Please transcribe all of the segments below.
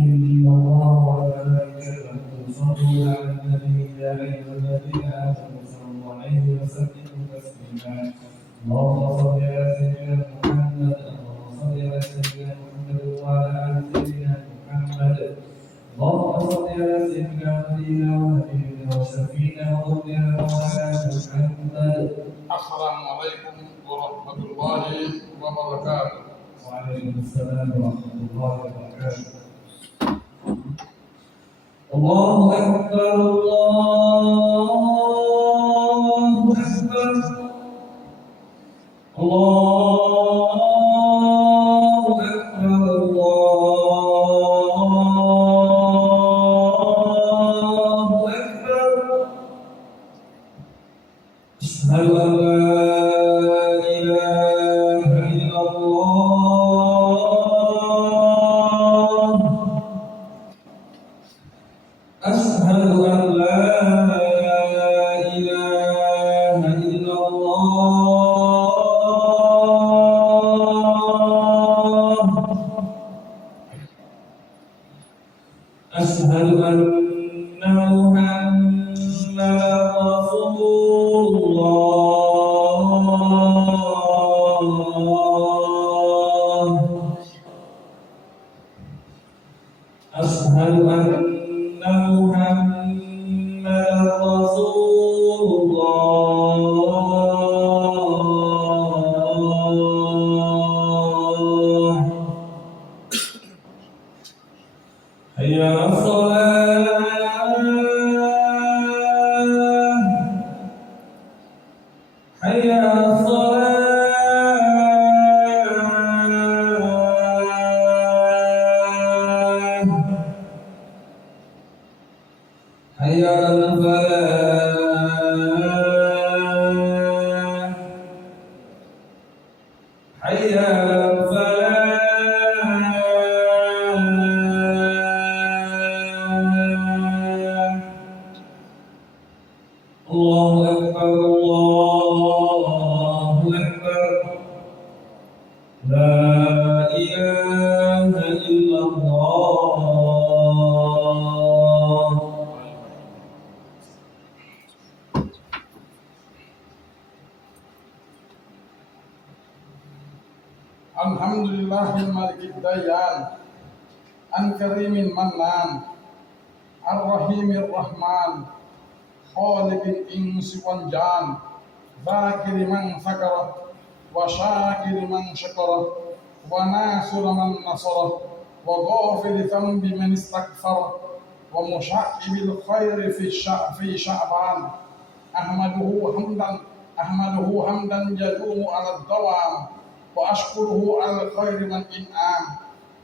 اللهم صل على سيدنا محمد اللهم صل على سيدنا محمد وعلى سيدنا محمد اللهم صل على سيدنا نبينا ونبينا وشفينا وقلنا وعلى محمد السلام عليكم ورحمة الله وبركاته. وعليكم السلام ورحمة الله وبركاته. Allahu Ekber, Allah. ضلال المنان الرحيم الرحمن. خالق الإنس والجان. ذاكر من فكره وشاكر من شكره وناصر من نصره وغافر ذنب من استغفره ومشعب الخير في في شعبان. أحمده حمدا أحمده حمدا يدوم على الدوام. وأشكره على الخير والإنعام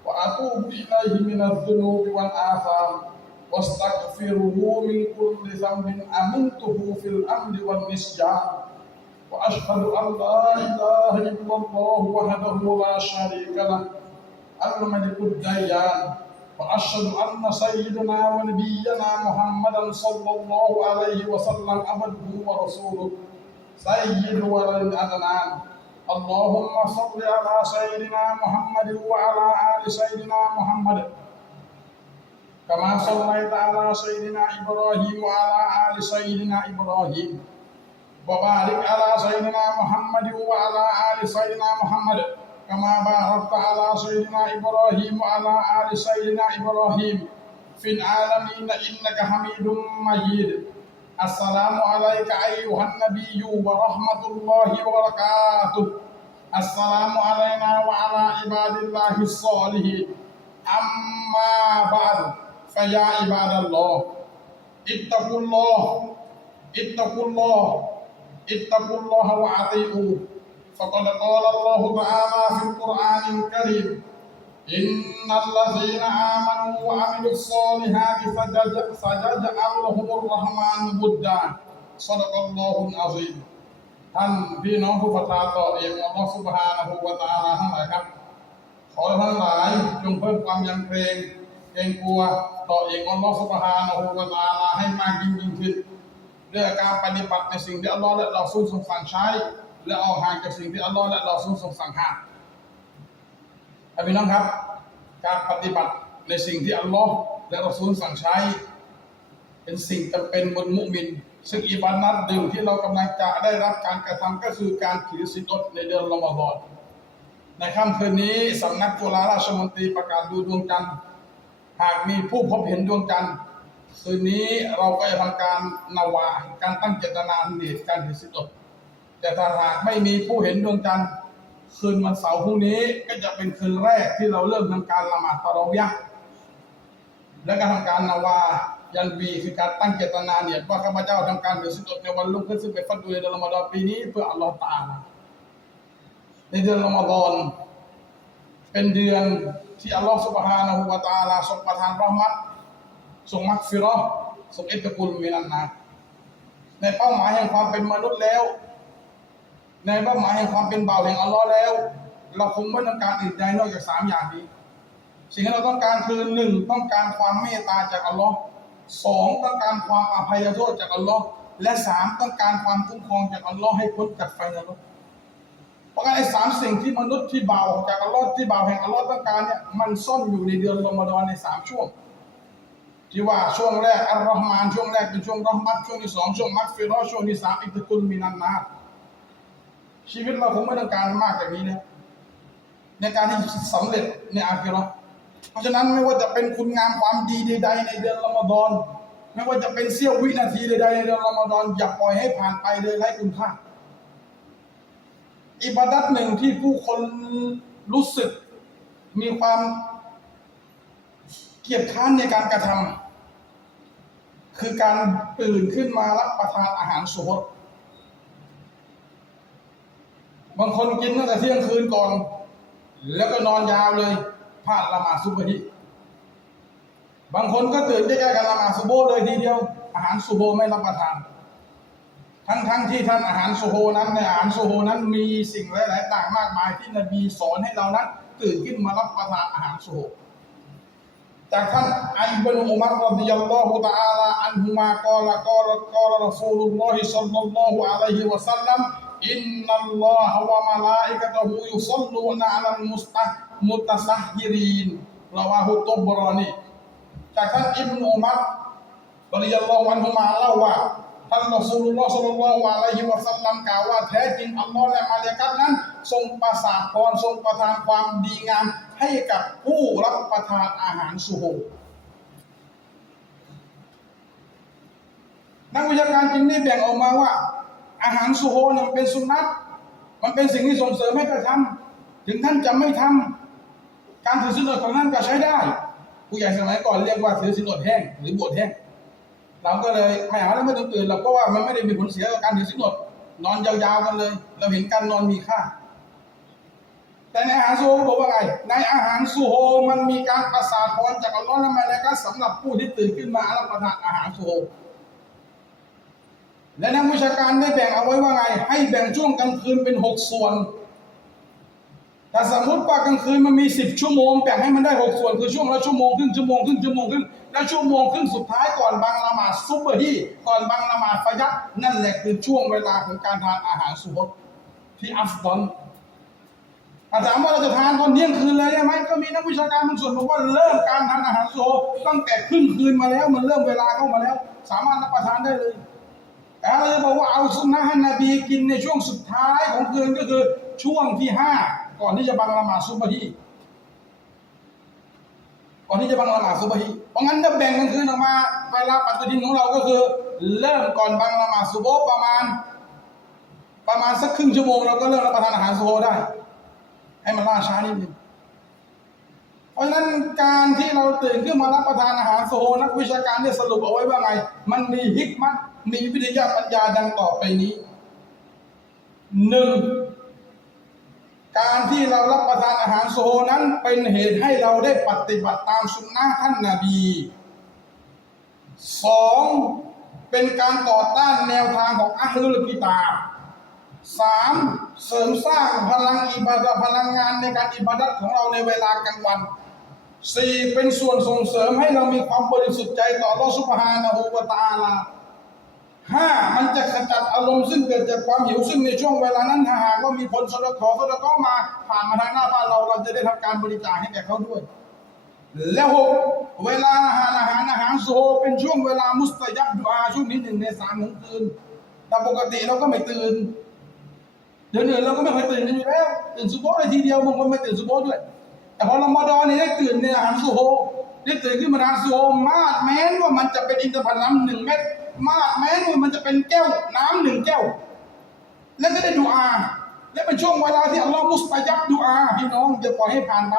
وأتوب إليه من الذنوب والآثام. واستغفره من كل ذنب أمنته في الأمر والنسيان. وأشهد أن لا إله إلا الله وحده لا شريك له. الملك الديان. وأشهد أن سيدنا ونبينا محمدا صلى الله عليه وسلم عبده ورسوله. سيد ولد الأدنان اللهم صل على سيدنا محمد وعلى آل سيدنا محمد. كما صليت على سيدنا إبراهيم وعلى آل سيدنا إبراهيم. وبارك على سيدنا محمد وعلى آل سيدنا محمد. كما باركت على سيدنا إبراهيم وعلى آل سيدنا إبراهيم. في العالمين إنك حميد مجيد. السلام عليك أيها النبي ورحمة الله وبركاته. السلام علينا وعلى عباد الله الصالحين. أما بعد فيا عباد الله اتقوا الله اتقوا الله اتقوا الله وأطيعوه. فقد قال الله تعالى في القرآن الكريم إن الذين آمنوا وعملوا الصالحات سجج- سيجعل لهم الرحمن ودا صدق الله العظيم ท่านพี่น้องผู้ศรัทธาต่อเองอัลลอฮฺสุบฮานะฮูวะตะอาลาทั้งหลายครับ ขอท่านหลายจงเพิ่มความยำเกรงเกรงกลัวต่อเองอัลลอฮฺสุบฮานะฮูวะตะอาลาให้มากยิ่งยิ่งขึ้นด้วยการปฏิบัติในสิ่งที่อัลลอฮฺและเราสู้ทรงสั่งใช้ และออกห่างจากสิ่งที่อัลลอฮฺและเราสู้ทรงสั่งห้าม ท่าน พี่น้องครับ การปฏิบัติในสิ่งที่อัลลอฮ์และรอซูลสั่งใช้ เป็นสิ่งจำเป็นบนมุมิน ซึ่งอิบานัดหนึ่งที่เรากำลังจะได้รับการกระทำก็คือการถือศีลอดในเดือนรอมฎอนในค่ำคืนนี้สำนักจุฬาราชมนตรีประกาศดูดวงจันทร์หากมีผู้พบเห็นดวงจันทร์คืนนี้เราก็จะทำการนาวาการตั้งเจตนาเนตการถือศีลอดแต่ถ้าหากไม่มีผู้เห็นดวงจันทร์ คืนวันเสาร์พรุ่งนี้ก็จะเป็นคืนแรกที่เราเริ่มทำการละหมาดตะเรายะและการทำการนาวายันวีคือการตั้งเจตนาเนี่ยว่าข้าพเจ้าทำการถือสิทธิ์ในวันรุ่งขึ้นซึ่งเป็นฟัดดูในเดือนรอมาฎอนปีนี้เพื่ออัลลอฮฺตาในเดือนรอมาฎอนเป็นเดือนที่อัลลอฮฺสุบฮานะฮูวะตาลาทรงประทานรอมัตทรงมักฟิราะห์ทรงอิตะกุลมินันนาในเป้าหมายแห่งความเป็นมนุษย์แล้ว ในเป้าหมายแห่งความเป็นบ่าวแห่งอัลลอฮ์แล้ว เราคงไม่ต้องการอื่นใดนอกจากสามอย่างนี้ สิ่งที่เราต้องการคือหนึ่งต้องการความเมตตาจากอัลลอฮ์สองต้องการความอภัยโทษจากอัลลอฮ์และสามต้องการความคุ้มครองจากอัลลอฮ์ให้พ้นจากไฟนรกเพราะงั้นไอ้สามสิ่งที่มนุษย์ที่เบาจากอัลลอฮ์ที่เบาแห่งอัลลอฮ์ต้องการเนี่ยมันซ่อนอยู่ในเดือนรอมฎอนในสามช่วงที่ว่าช่วงแรกอัลลอฮ์มานช่วงแรกเป็นช่วงรอห์มัตช่วงที่สองช่วงมักฟิราะห์ช่วงที่สามอิตกุลมินันนา ชีวิตเราคงไม่ต้องการมากแบบนี้นะในการที่สำเร็จในอาคิเราะห์เพราะฉะนั้นไม่ว่าจะเป็นคุณงามความดีใดๆในเดือนรอมฎอนไม่ว่าจะเป็นเสี้ยววินาทีใดๆในเดือนรอมฎอนอย่าปล่อยให้ผ่านไปเลยไร้คุณค่าอิบาดัตหนึ่งที่ผู้คนรู้สึกมีความเกียดค้านในการกระทำคือการตื่นขึ้นมารับประทานอาหารสุฮด บางคนกินตั้งแต่เที่ยงคืนก่อน แล้วก็นอนยาวเลยพลาดละหมาดซุบฮีบางคนก็ตื่นใกล้ๆกับละหมาดซุโบเลยทีเดียว อาหารซุโบไม่รับประทาน ทั้งๆที่ท่านอาหารซุโฮนั้นในอาหารซุโฮนั้นมีสิ่งหลายๆต่างมากมายที่นบีสอนให้เรานั้นตื่นขึ้นมารับประทานอาหารซุโฮจากท่านอัยบนอุมัรรดิยัลลอฮุตะอาลาอันฮุมากอละกอละกอละรอซูลุลลอฮิศ็อลลัลลอฮุอะลัยฮิวะซัลลัม อินนัลลอฮะวะมะลาอิกะตุฮุยุศ็อลลูนะอะลัลมุสตะมุตะซัฮยิรีนราวาฮุตุบรอนีจากท่านอิบนุอุมัรรดิยัลลอฮุอันฮุมาเล่าว่าท่านรอซูลุลลอฮ์ศ็อลลัลลอฮุอะลัยฮิวะซัลลัมกล่าวว่าแท้จริงอัลลอฮ์และมาลาอิกัตนั้น ทรงประสาทพรทรงประทานความดีงามให้กับผู้รับประทานอาหารสุโฮนักวิชาการจึงได้แบ่งออกมาว่า อาหารสุโฮนั้นเป็นสุนัตมันเป็นสิ่งที่ส่งเสริมให้กระทำถึงท่านจะไม่ทำการถือสินอดของท่านก็ใช้ได้ ผู้ใหญ่สมัยก่อนเรียกว่าถือสินอดแห้งหรือบวชแห้งเราก็เลยไม่เอาแล้วไม่ต้องตื่นหรอกเพราะว่ามันไม่ได้มีผลเสียกับการถือสินอดนอนยาวๆกันเลย เราเห็นการนอนมีค่า แต่ในอาหารสุโฮบอกว่าไง ในอาหารสุโฮมันมีการประสาทพรจากอัลลอฮ์และมาลาอิกะฮ์สำหรับผู้ที่ตื่นขึ้นมารับประทานอาหารสุโฮ และนักวิชาการได้แบ่งเอาไว้ว่าไง ให้แบ่งช่วงกลางคืนเป็นหกส่วนถ้าสมมติว่ากลางคืนมันมีสิบชั่วโมงแบ่งให้มันได้หกส่วนคือช่วงละชั่วโมงครึ่งชั่วโมงครึ่งชั่วโมงครึ่งและชั่วโมงครึ่งสุดท้ายก่อนบังละหมาดซุบเบอร์ฮีก่อนบังละหมาดฟยัดนั่นแหละคือช่วงเวลาของการทานอาหารสุบดที่อัฟดอนถ้าถามว่าเราจะทานตอนเที่ยงคืนเลยได้ไหมก็มีนักวิชาการบางส่วนบอกว่าเริ่มการทานอาหารสุบดตั้งแต่ครึ่งคืนมาแล้วมันเริ่มเวลาเข้ามาแล้ว สามารถรับประทานได้เลย แต่เราจะบอกว่าเอาสุนนะให้นบีกินในช่วงสุดท้ายของคืนก็คือช่วงที่ห้าก่อนที่จะบังละหมาดซุบฮีก่อนที่จะบังละหมาดซุบฮีเพราะงั้นถ้าแบ่งกลางคืนออกมาเวลาปฏิทินของเราก็คือ เริ่มก่อนบังละหมาดซุบฮประมาณ ประมาณสักครึ่งชั่วโมงเราก็เริ่มรับประทานอาหารซุบฮได้ ให้มันล่าช้านิดนึง เพราะฉะนั้นการที่เราตื่นขึ้นมารับประทานอาหารโซโฮนักวิชาการได้สรุปเอาไว้ว่าไง มันมีฮิกมัตมีวิทยาปัญญาดังต่อไปนี้หนึ่งการที่เรารับประทานอาหารโซโฮนั้นเป็นเหตุให้เราได้ปฏิบัติตามสุนนะท่านนาบีสองเป็นการต่อต้านแนวทางของอัลลุลกิตาสามเสริมสร้างพลังอิบาดะพลังงานในการอิบาดัตของเราในเวลากลางวัน สี่เป็นส่วนส่งเสริมให้เรามีความบริสุทธิ์ใจต่ออัลอสุบฮานะฮูวตาลาห้ามันจะขจัดอารมณ์ซึ่งเกิดจากความหิวซึ่งในช่วงเวลานั้นถ้าหากว่ามีผลสระขอสระก็มาผ่านมาทางหน้าบ้านเราเราจะได้ทำการบริจาคให้แก่เขาด้วย และหกเวลาอาหารอาหารอาหารโซเป็นช่วงเวลามุสตะยับดุอาช่วงนี้หนึ่งในสามของคืนแต่ปกติเราก็ไม่ตื่นเดี๋ยวนี้เราก็ไม่เคยตื่นกันอยู่แล้วตื่นซุโบเลยทีเดียวบางคนไม่ตื่นซุโบด้วย แต่พอรอมฎอนนี่ยได้ตื่นในอาหารซูโฮได้ตื่นขึ้นมาทานซูโฮมาดแม้นว่ามันจะเป็นอินทผลัมหนึ่งเม็ดมาดแม้นว่ามันจะเป็นแก้วน้ำหนึ่งแก้ว แล้วก็ได้ดูอา และเป็นช่วงเวลาที่อัลลอฮ์มุสตะยับดูอาพี่น้องอย่าปล่อยให้ผ่านไป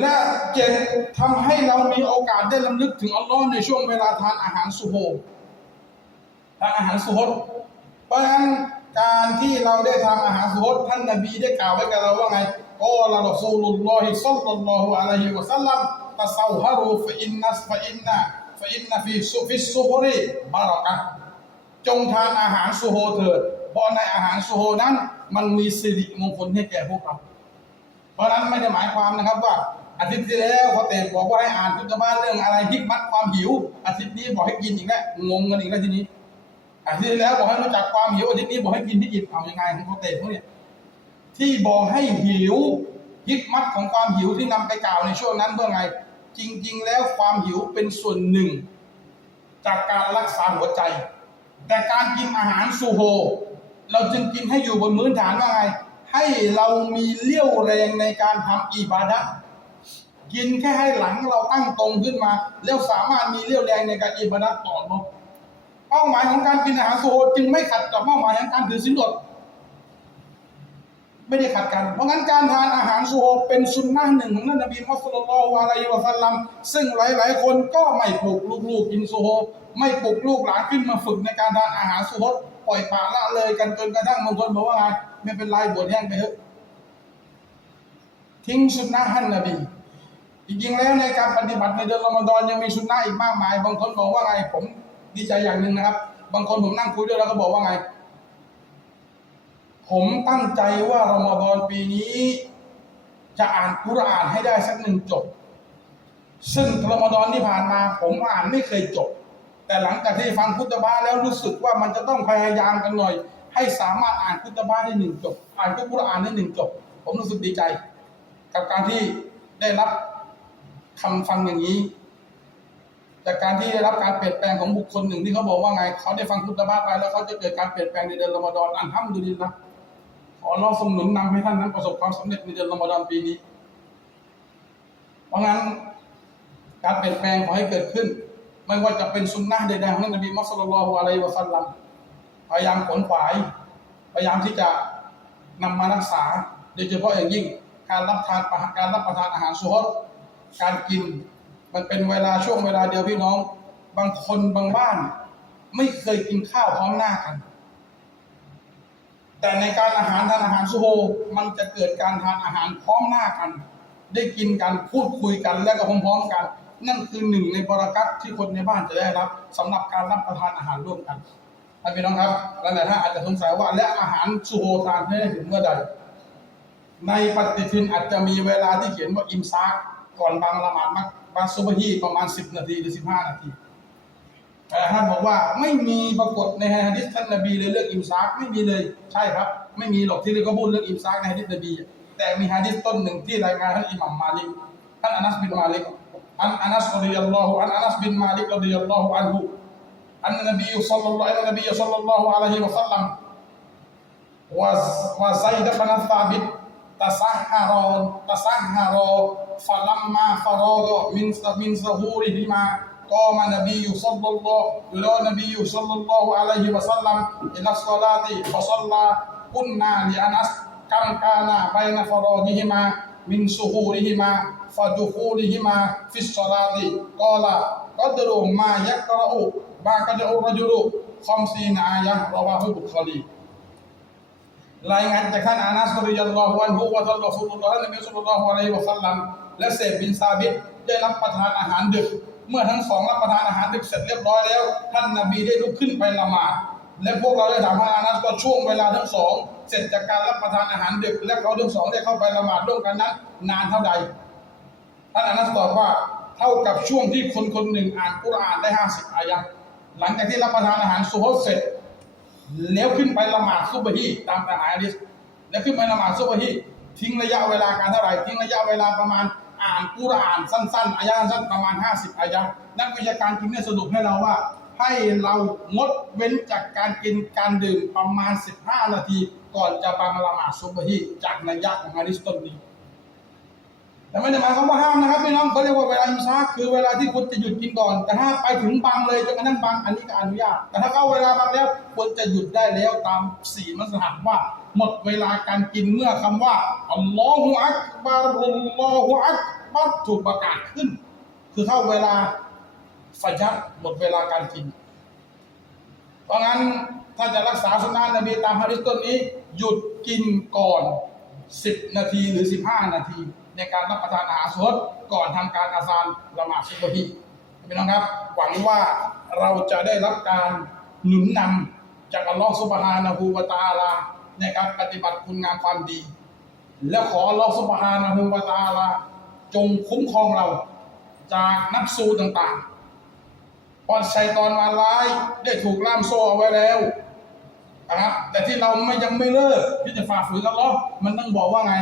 และเจ็ดทำให้เรามีโอกาสได้ลำลึกถึงอัลลอฮ์ในช่วงเวลาทานอาหารสุโฮทานอาหารสุโฮเพราะฉะนั้น การที่เราได้ทำอาหารสุโฮท่านนบีได้กล่าวไว้กับเราว่าไงกอละรอซูลุลลอฮิซัลลัลลอฮุอะลัยฮิวะซัลลัมตะซาวฮารูฟะอินนัสฟะอินนะฟะอินนะฟีซุฟิสซุฮริบารอกะจงทานอาหารสุโฮเถิด เพราะในอาหารสุโฮนั้น มันมีสิริมงคลให้แก่พวกเรา เพราะนั้นไม่ได้หมายความนะครับว่าอาทิตย์ที่แล้วเขาเตะบอกว่าให้อ่านคุตบ้านเรื่องอะไรฮิกมัดความหิว อาทิตย์นี้บอกให้กินอีกแล้วงงกันอีกแล้วทีนี้ อาทิตย์ที่แล้วบอกให้รู้จักความหิวอาทิตย์นี้บอกให้กินที่อิ่มเอายังไงของเขาเตะพวกเนี่ยที่บอกให้หิวฮิกมัดของความหิวที่นำไปกล่าวในช่วงนั้นเพื่อไง จริง ๆ แล้วความหิวเป็นส่วนหนึ่ง จากการรักษาหัวใจ แต่การกินอาหารซูโฮเราจึงกินให้อยู่บนมื้อฐานว่าไง ให้เรามีเลี้ยวแรงในการทำอิบาดะกินแค่ให้หลังเราตั้งตรงขึ้นมา แล้วสามารถมีเลี้ยวแรงในการอิบาดะต่อเนาะ เป้าหมายของการกินอาหารซูโฮจึงไม่ขัดกับเป้าหมายของการถือศีลอดไม่ได้ขัดกัน เพราะงั้นการทานอาหารซูโฮเป็นสุนนะหนึ่งของนนบีมุสลลัลลอฮุอะลัยฮิวะซัลลัมซึ่งหลาย ๆ คนก็ไม่ปลุกลูกๆกินซูโฮไม่ปลุกลูกหลานขึ้นมาฝึกในการทานอาหารซูโฮปล่อยปละละเลยกันจนกระทั่งบางคนบอกว่าไงไม่เป็นไรบวชแห้งไปเถอะทิ้งสุนนะท่านนบีจริงๆแล้วในการปฏิบัติในเดือนรอมฎอนยังมีสุนนะอีกมากมาย บางคนบอกว่าไงผม ดีใจอย่างหนึ่งนะครับ บางคนผมนั่งคุยด้วยแล้วก็บอกว่าไง ผมตั้งใจว่ารอมฎอนปีนี้ จะอ่านกุรอานให้ได้สักหนึ่งจบ ซึ่งรอมฎอนที่ผ่านมา ผมอ่านไม่เคยจบ แต่หลังจากที่ฟังคุตบะห์แล้วรู้สึกว่ามันจะต้องพยายามกันหน่อย ให้สามารถอ่านคุตบะห์ได้หนึ่งจบ อ่านกุรอานได้หนึ่งจบ ผมรู้สึกดีใจ กับการที่ได้รับคำฟังอย่างนี้ จากการที่ได้รับการเปลี่ยนแปลงของบุคคลหนึ่งที่เขาบอกว่าไง เขาได้ฟังคุตบะห์ไปแล้วเขาจะเกิดการเปลี่ยนแปลงในเดือนรอมฎอนอันทำดูดีนะขอรอทรงหนุนนำให้ท่านนั้นประสบความสำเร็จในเดือนรอมฎอนปีนี้ เพราะงั้นการเปลี่ยนแปลงขอให้เกิดขึ้น ไม่ว่าจะเป็นสุนนะใดๆของนนบีมุฮัมมัดสุลลัลลออะลัยฮิวะซัลลัมพยายามขนขวาย พยายามที่จะนำมารักษา โดยเฉพาะอย่างยิ่งการรับทานการรับประทานอาหารสุฮดการกิน มันเป็นเวลาช่วงเวลาเดียวพี่น้อง บางคนบางบ้าน ไม่เคยกินข้าวพร้อมหน้ากัน แต่ในการอาหารทานอาหารสุโฮมันจะเกิดการทานอาหารพร้อมหน้ากัน ได้กินกันพูดคุยกันและก็พร้อมๆกัน นั่นคือหนึ่งในบรารักัตที่คนในบ้านจะได้รับสำหรับการรับประทานอาหารร่วมกันท่านพี่น้องครับหลายๆท่านอาจจะสงสัยว่าและอาหารสุโฮทานได้ถึงเมื่อใดในปฏิทินอาจจะมีเวลาที่เขียนว่าอิมซาก ก่อนบางละหมาดมักบางซุบฮีประมาณสิบนาทีหรือสิบห้านาทีแต่ท่านบอกว่าไม่มีปรากฏในฮะดิษท่านนบีเลยเรื่องอิมซักไม่มีเลยใช่ครับ ไม่มีหรอกที่เรียกว่าพูดเรื่องอิมซักในฮะดิษนบี แต่มีฮะดิษต้นหนึ่งที่รายงานท่านอิหมัมมาลิกท่านอานัสบินมาลิกอันอานัสริยัลลอฮฺอันอานัสบินมาลิกริยัลลอฮฺอันฮุอันนบีอุสัลลัลลอฮฺอันนบีอุสัลลัลลอฮฺอะลัยฮิวะสัลลัมวะวะไซดะบนอัตตาบิดทัฮฮารอนทัฮฮารอ فلما فرغ من من سهورهما قام النبي صلى الله إلى النبي صلى الله عليه وسلم إلى الصلاة فصلى قلنا لأنس كم كان بين فراغهما من سهورهما فدخولهما في الصلاة قال قدر ما يقرأ ما قدر الرجل خمسين آية رواه البخاري รายงานจากท่านอานัสรดิยัลลอฮุอันฮุวะตัลลอฮุสุลลอฮ์นบีสุลลัลลอฮุอะลัยฮิวะซัลลัม และเซบินซาบิดได้รับประทานอาหารดึก เมื่อทั้งสองรับประทานอาหารดึกเสร็จเรียบร้อยแล้ว ท่านนบีได้ลุกขึ้นไปละหมาดและพวกเราได้ถามท่านอานัสว่าช่วงเวลาทั้งสองเสร็จจากการรับประทานอาหารดึก และเขาทั้งสองได้เข้าไปละหมาดร่วมกันนั้นนานเท่าใดท่านอานัสตอบว่าเท่ากับช่วงที่คนคนหนึ่งอ่านกุรอานได้ห้าสิบอายะห์หลังจากที่รับประทานอาหารซุฮรเสร็จ แล้วขึ้นไปละหมาดซุบฮีตามตามหะดีษแล้วขึ้นไปละหมาดซุบฮีทิ้งระยะเวลาการเท่าไหร่ทิ้งระยะเวลาประมาณ อ่านกุรอานสั้นๆอายะสั้นประมาณ 50 อายะนักวิชาการจึงได้สรุปให้เราว่า ให้เรางดเว้นจากการกินการดื่มประมาณ 15 นาที ก่อนจะบังละหมาดซุบฮีจากนัยยะของฮะดิษต้นนี้แต่ไม่ได้หมายความว่าห้ามนะครับพี่น้องเขาเรียกว่าเวลาอิมซากคือเวลาที่คุณจะหยุดกินก่อน แต่ถ้าไปถึงบังเลยจนกระทั่งบังอันนี้ก็อนุญาตแต่ถ้าเข้าเวลาบังแล้วควรจะหยุดได้แล้วตามสี่มัสหับว่า หมดเวลาการกินเมื่อคำว่าอัลลอฮฺอักบารุลลอฮฺอักบัรถูกประกาศขึ้น คือเข้าเวลาฟัยัดหมดเวลาการกิน เพราะงั้นถ้าจะรักษาสุนนะนบีตามฮะดิษต้นนี้ หยุดกินก่อน 10 นาทีหรือ 15 นาที ในการรับประทานอาหารสดก่อนทำการอาซานละหมาดซุบฮีพี่น้องครับ หวังว่าเราจะได้รับการหนุนนำจากอัลลอฮฺซุบฮานะฮูวะตาลา ในการปฏิบัติคุณงามความดี และขออัลลอฮฺซุบฮานะฮูวะตาลาจงคุ้มครองเราจากนักสู้ต่างๆเพราะชัยตอนมาร้ายได้ถูกล่ามโซ่เอาไว้แล้วนะครับแต่ที่เราไม่ยังไม่เลิกที่จะฝ่าฝืนอัลลอฮ์มันต้องบอกว่าไง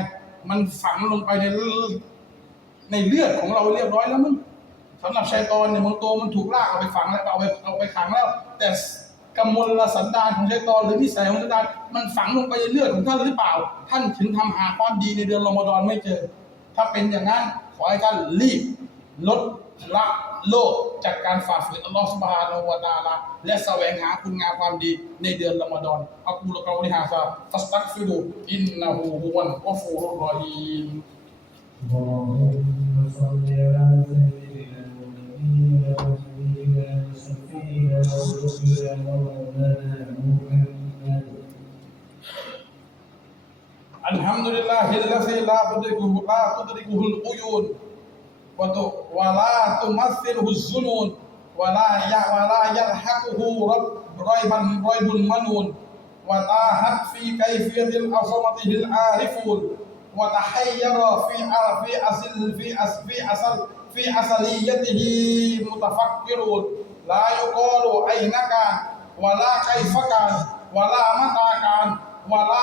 มันฝังลงไปในในเลือดของเราเรียบร้อยแล้วมึงสำหรับชัยตอนเนี่ยบางตัวมันถูกลากเอาไปฝังแล้วเอาไปเอาไปขังแล้ว แต่ กำมลสันดานของชัยตอนหรือนิสัยของชัยตอนมันฝังลงไปในเลือดของท่านหรือเปล่า ท่านถึงทำหาความดีในเดือนรอมฎอนไม่เจอ ถ้าเป็นอย่างนั้นขอให้ท่านรีบลดละโลกจากการฝ่าฝืนอัลลอฮฺสุบฮานะฮูวะตาลาและแสวงหาคุณงามความดีในเดือนรอมฎอนอักูลกอลิฮาซาฟัสตักฟิรุอินนะฮูฮุวัลกอฟูรุรรอฮีม الحمد لله الذي لا تدركه لا تدركه العيون وت- ولا تمثله الظنون ولا ي- ولا يلحقه رب ريبا ريب المنون وتاهت في كيفية العظمة العارفون وتحير في ع- في أصل في أصل في أصل في أصليته متفكرون لا يقال أين كان ولا كيف كان ولا متى كان ولا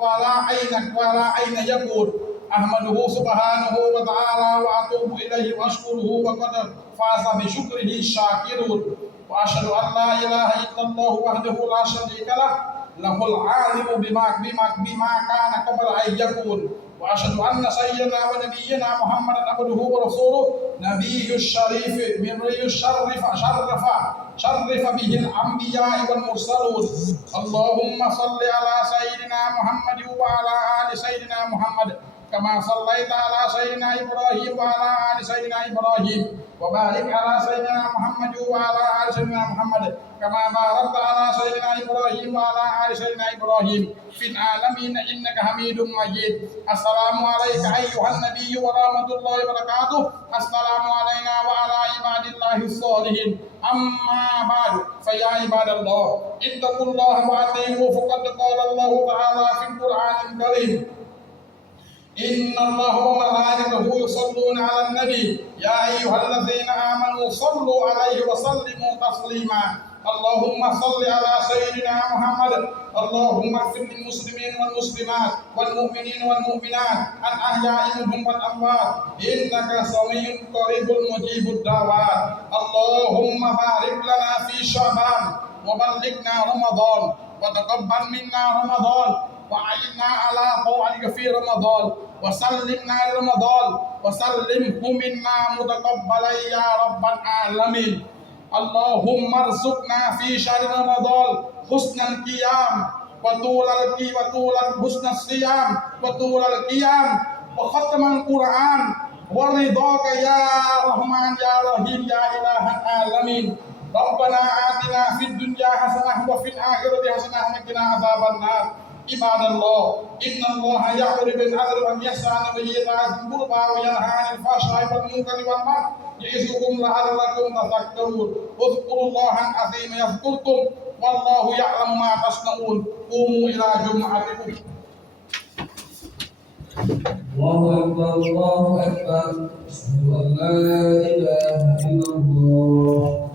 ولا عينك ولا عين يقول أحمده سبحانه وتعالى وأتوب إليه وأشكره وقد فاز بشكره الشاكرون وأشهد أن لا إله إلا الله وحده لا شريك له له العالم بما بما بما كان قبل أن يكون وأشهد أن سيدنا ونبينا محمدا عبده ورسوله نبي الشريف نبي الشرف شرف شرف به الأنبياء والمرسلون. اللهم صل على سيدنا محمد وعلى آل سيدنا محمد. كما صليت على سيدنا إبراهيم وعلى آل سيدنا إبراهيم وبارك على سيدنا محمد وعلى آل سيدنا محمد كما باركت على سيدنا إبراهيم وعلى آل سيدنا إبراهيم في العالمين إنك حميد مجيد السلام عليك أيها النبي ورحمة الله وبركاته السلام علينا وعلى عباد الله الصالحين أما بعد فيا عباد الله اتقوا الله وأطيعوه فقد قال الله تعالى في القرآن الكريم إن الله وملائكته يصلون على النبي. يا أيها الذين آمنوا صلوا عليه وسلموا تسليما. اللهم صل على سيدنا محمد. اللهم اغفر للمسلمين والمسلمات والمؤمنين والمؤمنات. الأحياء منهم والأموات. إنك سميع قريب مجيب الدعوات. اللهم بارك لنا في شعبان. وبلغنا رمضان. وتقبل منا رمضان. وأعنا على طاعتك في رمضان. وسلمنا لرمضان وسلمه منا متقبلا يا رب العالمين. اللهم ارزقنا في شهر رمضان حسن القيام وطول القي وطول حسن الصيام وطول القيام. وختم القرآن. ورضاك يا رحمن يا رحيم يا إله العالمين. ربنا آتنا في الدنيا حسنة وفي الآخرة حسنة وقنا عذاب النار. عباد الله إن الله يأمر بالعدل والإحسان وإيتاء ذي القربى وينهى عن الفحشاء والمنكر والبغي يعظكم لعلكم تذكرون. اذكروا الله العظيم يذكركم والله يعلم ما تصنعون. قوموا إلى جمعتكم. الله أكبر الله أكبر. أشهد أن لا إله إلا الله.